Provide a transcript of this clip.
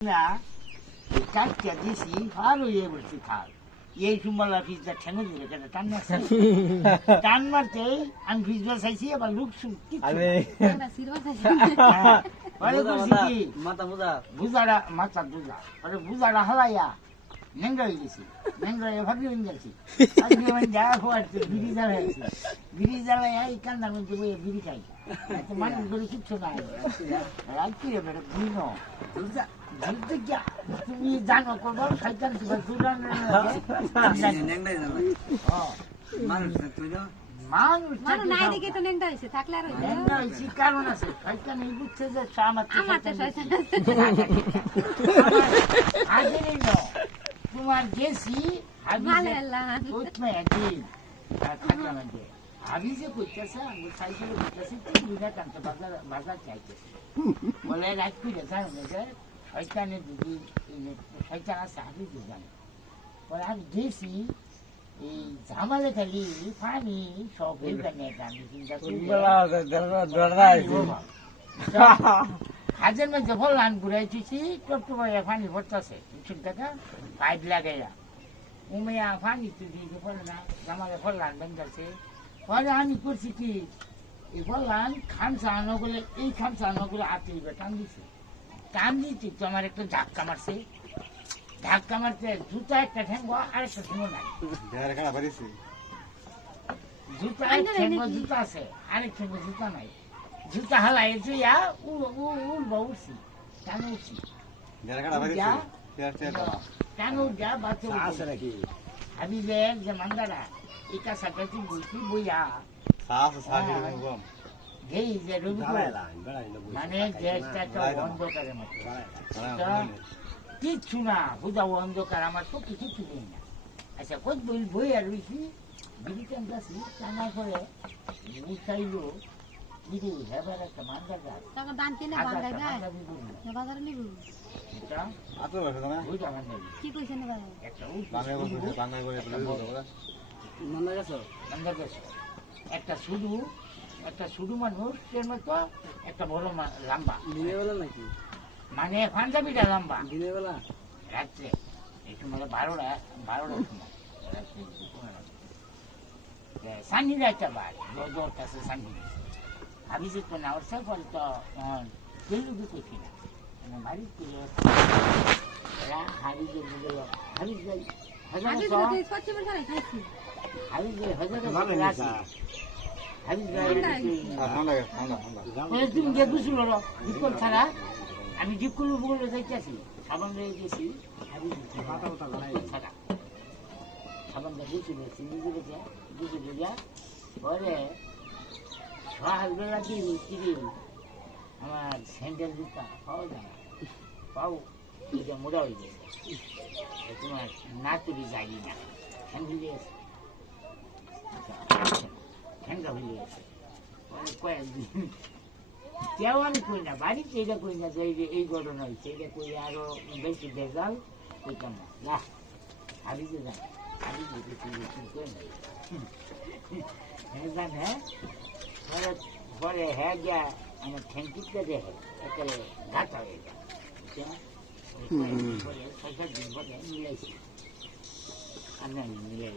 না চারটা দিছি আর ইয়ে বলছি থাক এই সুমালা ফিজটা ঠেঙে দিলে কেন টান মারছে টান মারতে আমি ফিজবা চাইছি আবার লুক বুঝাড়া মাথা বুঝাড়া হালাইয়া নেংরা হয়ে গেছি নেংরা ভাবি হয়ে গেছি যা হওয়ার বিড়ি জ্বালাইছি বিড়ি জ্বালাইয়া এই কান্নার মধ্যে বইয়ে বিড়ি খাই মানুষ করে কিচ্ছু নাই কি রে বেটা বুঝি ন তুমি জানো করবো শয়তান কারণ আছে শয়তান এই বুঝছে যে তোমার গেছি আমি যে করতেছে আমি সাইকেলে করতেছি বাজার চাইতেছি বলে রাত করে জানো শয়তানের দিদি শয়তান আছে আমি জানি বলে আমি গেছি এই ঝামালে খালি পানি সব এইখানে আমি চিন্তা করি হাজের মধ্যে বললাম ঘুরাইছি টপটপাইয়া পানি ভরতেছে চিন্তাটা পাইপ লাগাইয়া উমিয়া পানি তো দিয়ে পড়ে না জামালে ফললাম বেঙ্গালছে পরে আমি করছি কি এই বললাম খামসা আনো বলে এই খামসা আনো বলে আটে টান দিছে টান দিচ্ছি তো আমার একটা ধাক্কা মারছে ধাক্কা মারতে জুতা একটা ঠেঙ্গো আর একটা ঠেঙ্গো নাই জুতা জুতা আছে আরেক ঠেঙ্গো জুতা নাই জুতা হালাই জুইয়া উড়বা উঠছি টান উঠছি টান উঠা বাচ্চা আছে নাকি আমি যে মান্দারা এই কাছাকাছি বলছি বইয়া এই যে মানে অন্ধকারের মতো কিচ্ছু না হুদা অন্ধকার আমার তো কিছু নেই না আচ্ছা কত বই আর রয়েছি বিড়ি টানতেছি টানার পরে চাইলো বিড়ি হেবার একটা মান্দা গাছ একটা শুধু একটা শুধু মানুষ মতো একটা বড় লম্বা নাকি মানে পাঞ্জাবিটা লম্বা দিনের বেলা রাত্রে এই সময় 12টার সময় সান্নির একটা বার দোর কাছে সান্নি ভাবি যে তো না ওর পরে তো তেলুগু করছি না বাড়ি হারি যে হারি যাই তুমি দেখুছিল ছাড়া আমি জিপকুল বলে যাইতেছি সাবান রয়ে গেছি সাবানটা বুঝছিল বুঝে বুঝা পরে সকালবেলা দিয়ে আমার স্যান্ডেল জুতা পাওয়া যায় না পাও এটা মোড়া হয়ে গেছে তোমার না তুলি যাই না হ্যান্ডেল আছে ঠেঙ্গা হয়ে গেছে কয়েকদিন কেউ আমি কই না বাড়িতে এটা কই না যে এই ঘটনা হয়েছে এটা কই আরো বেশি বেজাল কইতাম না হারিতে যান হ্যাঁ পরে হ্যাঁ গিয়া আমার ঠ্যাঙ্কিটা দেখে একেবারে ঘাটা হয়ে যায় পরে 6-7 দিন পরে মিলাইছি আর মিলাই